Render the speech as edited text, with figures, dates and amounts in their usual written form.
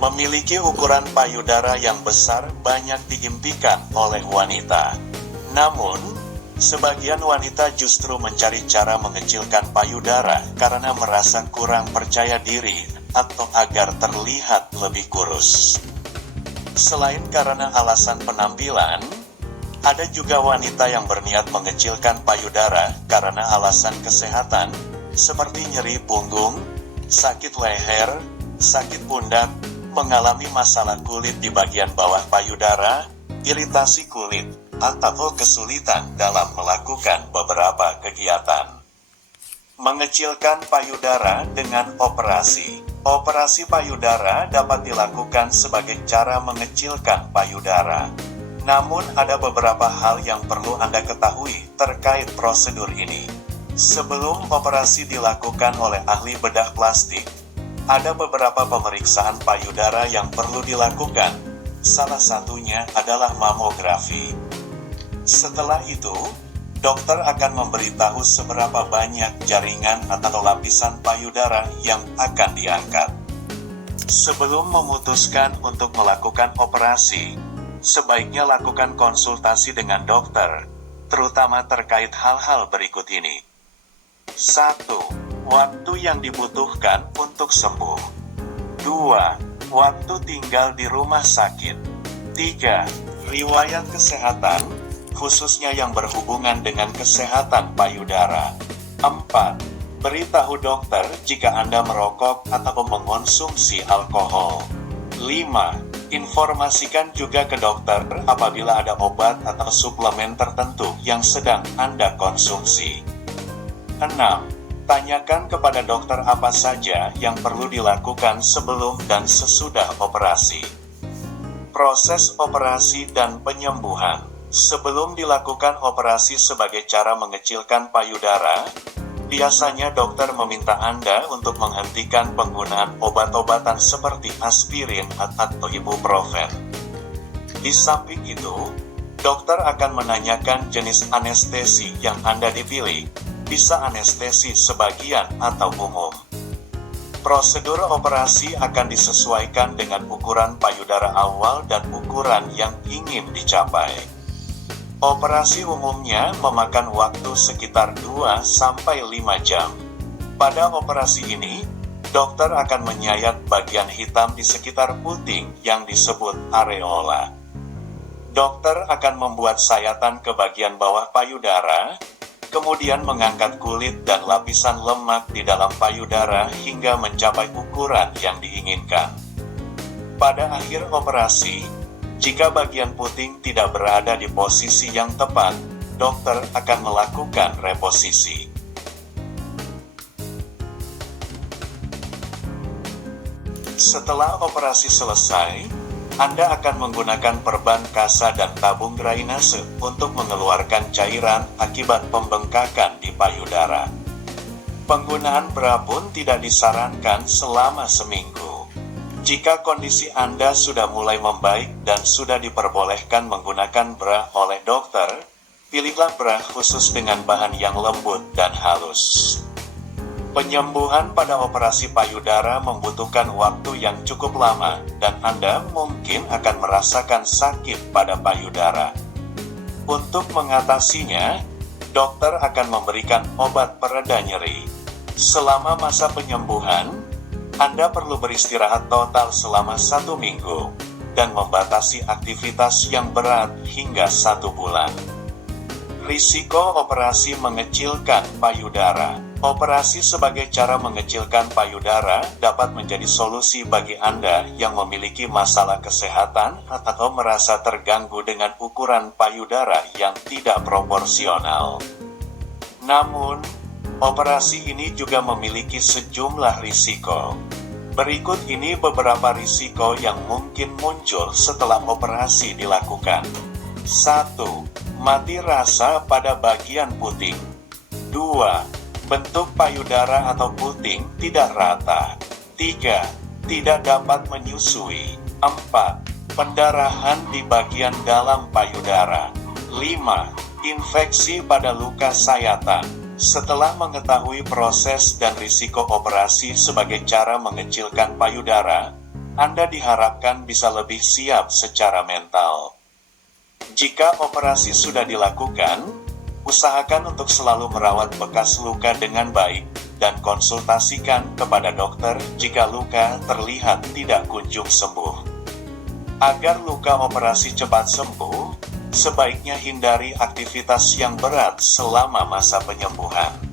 Memiliki ukuran payudara yang besar banyak diimpikan oleh wanita. Namun, sebagian wanita justru mencari cara mengecilkan payudara karena merasa kurang percaya diri atau agar terlihat lebih kurus. Selain karena alasan penampilan, ada juga wanita yang berniat mengecilkan payudara karena alasan kesehatan, seperti nyeri punggung, sakit leher, sakit pundak, mengalami masalah kulit di bagian bawah payudara, iritasi kulit, atau kesulitan dalam melakukan beberapa kegiatan. Mengecilkan payudara dengan operasi. Operasi payudara dapat dilakukan sebagai cara mengecilkan payudara. Namun ada beberapa hal yang perlu Anda ketahui terkait prosedur ini. Sebelum operasi dilakukan oleh ahli bedah plastik, ada beberapa pemeriksaan payudara yang perlu dilakukan. Salah satunya adalah mamografi. Setelah itu, dokter akan memberitahu seberapa banyak jaringan atau lapisan payudara yang akan diangkat. Sebelum memutuskan untuk melakukan operasi, sebaiknya lakukan konsultasi dengan dokter, terutama terkait hal-hal berikut ini. 1. Waktu yang dibutuhkan untuk sembuh. 2. Waktu tinggal di rumah sakit. 3. Riwayat kesehatan, khususnya yang berhubungan dengan kesehatan payudara. 4. Beritahu dokter jika Anda merokok atau mengonsumsi alkohol. 5. Informasikan juga ke dokter apabila ada obat atau suplemen tertentu yang sedang Anda konsumsi. 6. Tanyakan kepada dokter apa saja yang perlu dilakukan sebelum dan sesudah operasi. Proses operasi dan penyembuhan. Sebelum dilakukan operasi sebagai cara mengecilkan payudara, biasanya dokter meminta Anda untuk menghentikan penggunaan obat-obatan seperti aspirin atau ibuprofen. Di samping itu, dokter akan menanyakan jenis anestesi yang Anda dipilih, bisa anestesi sebagian atau umum. Prosedur operasi akan disesuaikan dengan ukuran payudara awal dan ukuran yang ingin dicapai. Operasi umumnya memakan waktu sekitar 2-5 jam. Pada operasi ini, dokter akan menyayat bagian hitam di sekitar puting yang disebut areola. Dokter akan membuat sayatan ke bagian bawah payudara, kemudian mengangkat kulit dan lapisan lemak di dalam payudara hingga mencapai ukuran yang diinginkan. Pada akhir operasi, jika bagian puting tidak berada di posisi yang tepat, dokter akan melakukan reposisi. Setelah operasi selesai, Anda akan menggunakan perban kasa dan tabung drainase untuk mengeluarkan cairan akibat pembengkakan di payudara. Penggunaan bra pun tidak disarankan selama seminggu. Jika kondisi Anda sudah mulai membaik dan sudah diperbolehkan menggunakan bra oleh dokter, pilihlah bra khusus dengan bahan yang lembut dan halus. Penyembuhan pada operasi payudara membutuhkan waktu yang cukup lama, dan Anda mungkin akan merasakan sakit pada payudara. Untuk mengatasinya, dokter akan memberikan obat pereda nyeri. Selama masa penyembuhan, Anda perlu beristirahat total selama 1 minggu, dan membatasi aktivitas yang berat hingga 1 bulan. Risiko operasi mengecilkan payudara. Operasi sebagai cara mengecilkan payudara dapat menjadi solusi bagi Anda yang memiliki masalah kesehatan atau merasa terganggu dengan ukuran payudara yang tidak proporsional. Namun, operasi ini juga memiliki sejumlah risiko. Berikut ini beberapa risiko yang mungkin muncul setelah operasi dilakukan. 1. Mati rasa pada bagian puting. 2. Bentuk payudara atau puting tidak rata. 3. Tidak dapat menyusui. 4. Pendarahan di bagian dalam payudara. 5. Infeksi pada luka sayatan. Setelah mengetahui proses dan risiko operasi sebagai cara mengecilkan payudara, Anda diharapkan bisa lebih siap secara mental. Jika operasi sudah dilakukan, usahakan untuk selalu merawat bekas luka dengan baik, dan konsultasikan kepada dokter jika luka terlihat tidak kunjung sembuh. Agar luka operasi cepat sembuh, sebaiknya hindari aktivitas yang berat selama masa penyembuhan.